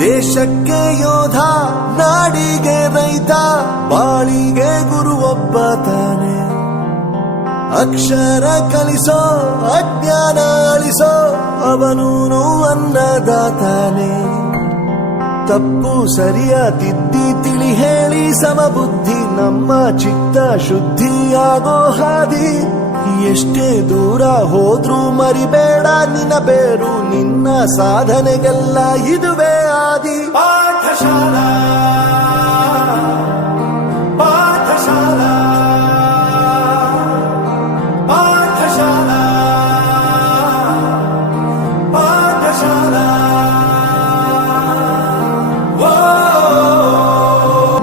ದೇಶಕ್ಕೆ ಯೋಧ, ನಾಡಿಗೆ ರೈತ, ಬಾಳಿಗೆ ಗುರು ಒಬ್ಬ ತಾನೆ. ಅಕ್ಷರ ಕಲಿಸೋ, ಅಜ್ಞಾನ ಅಳಿಸೋ, ಅವನೂನು ಅನ್ನದಾತಾನೆ. ತಪ್ಪು ಸರಿಯ ತಿದ್ದಿ ತಿಳಿ ಹೇಳಿ ಸಮಬುದ್ಧಿ, ನಮ್ಮ ಚಿತ್ತ ಶುದ್ಧಿಯಾಗೋ ಹಾದಿ. ಎಷ್ಟೇ ದೂರ ಹೋದ್ರೂ ಮರಿಬೇಡ ನಿನ್ನ ಬೇರು, ನಿನ್ನ ಸಾಧನೆಗೆಲ್ಲ ಇದುವೇ ಆದಿ. ಪಾಠಶಾಲಾ ಪಾಠಶಾಲಾ ಪಾಠಶಾಲಾ ಪಾಠಶಾಲಾ.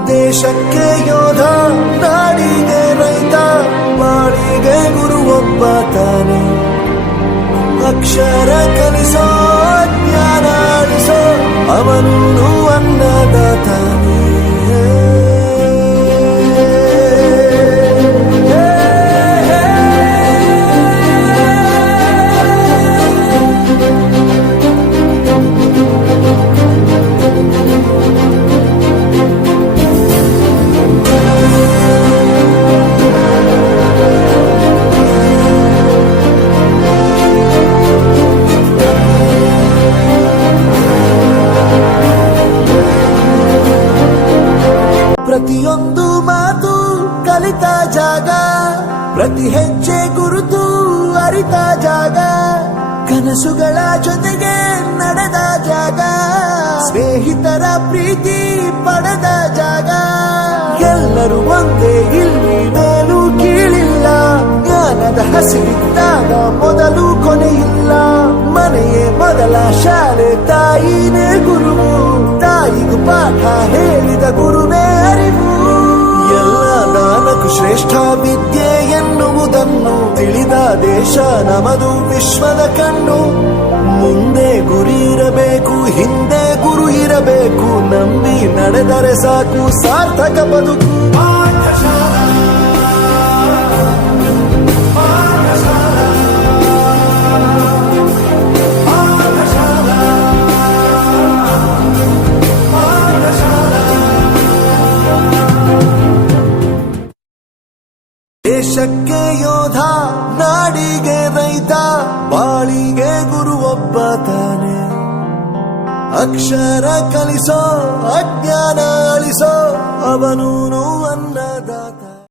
ದೇಶಕ್ಕೆ ಯೋಧ, ನಾಡಿಗೆ ರೈತ, ಬಾಳಿಗೆ ಗುರು ಒಬ್ಬ ತಾನೆ. ಅಕ್ಷರ ಕಲಿಸೋ, ಜ್ಞಾನ ಅಳಿಸೋ, ಅವನೂನು ಅನ್ನದಾತಾನೆ. ಪ್ರತಿಯೊಂದು ಮಾತು ಕಲಿತ ಜಾಗ, ಪ್ರತಿ ಹೆಜ್ಜೆ ಗುರುತು ಅರಿತ ಜಾಗ, ಕನಸುಗಳ ಜೊತೆಗೆ ನಡೆದ ಜಾಗ, ಸ್ನೇಹಿತರ ಪ್ರೀತಿ ಪಡೆದ ಜಾಗ. ಎಲ್ಲರೂ ಒಂದೇ, ಇಲ್ಲಿ ಮೇಲೂ ಕೀಳಿಲ್ಲ, ಜ್ಞಾನದ ಹಸಿರಿದ್ದಾಗ ಮೊದಲು ಕೊನೆಯಿಲ್ಲ. ಮನೆಯೇ ಮೊದಲ ಶಾಲೆ, ತಾಯಿನೇ ಗುರುವು, ತಾಯಿಗೂ ಪಾಠ ಹೇಳಿದ ಗುರುವೇ ಅರಿವು. ಎಲ್ಲ ದಾನಕ್ಕೂ ಶ್ರೇಷ್ಠ ವಿದ್ಯೆ ಎನ್ನುವುದನ್ನು ತಿಳಿದ ದೇಶ ನಮದು, ವಿಶ್ವದ ಕಣ್ಣು. ಮುಂದೆ ಗುರಿ ಇರಬೇಕು, ಹಿಂದೆ ಗುರು ಇರಬೇಕು, ನಂಬಿ ನಡೆದರೆ ಸಾಕು ಸಾರ್ಥಕ ಬದುಕು. ದೇಶಕ್ಕೆ ಯೋಧ, ನಾಡಿಗೆ ರೈತ, ಬಾಳಿಗೆ ಗುರು ಒಬ್ಬ ತಾನೆ. ಅಕ್ಷರ ಕಲಿಸೋ, ಅಜ್ಞಾನ ಅಳಿಸೋ, ಅವನೂನು ಅನ್ನ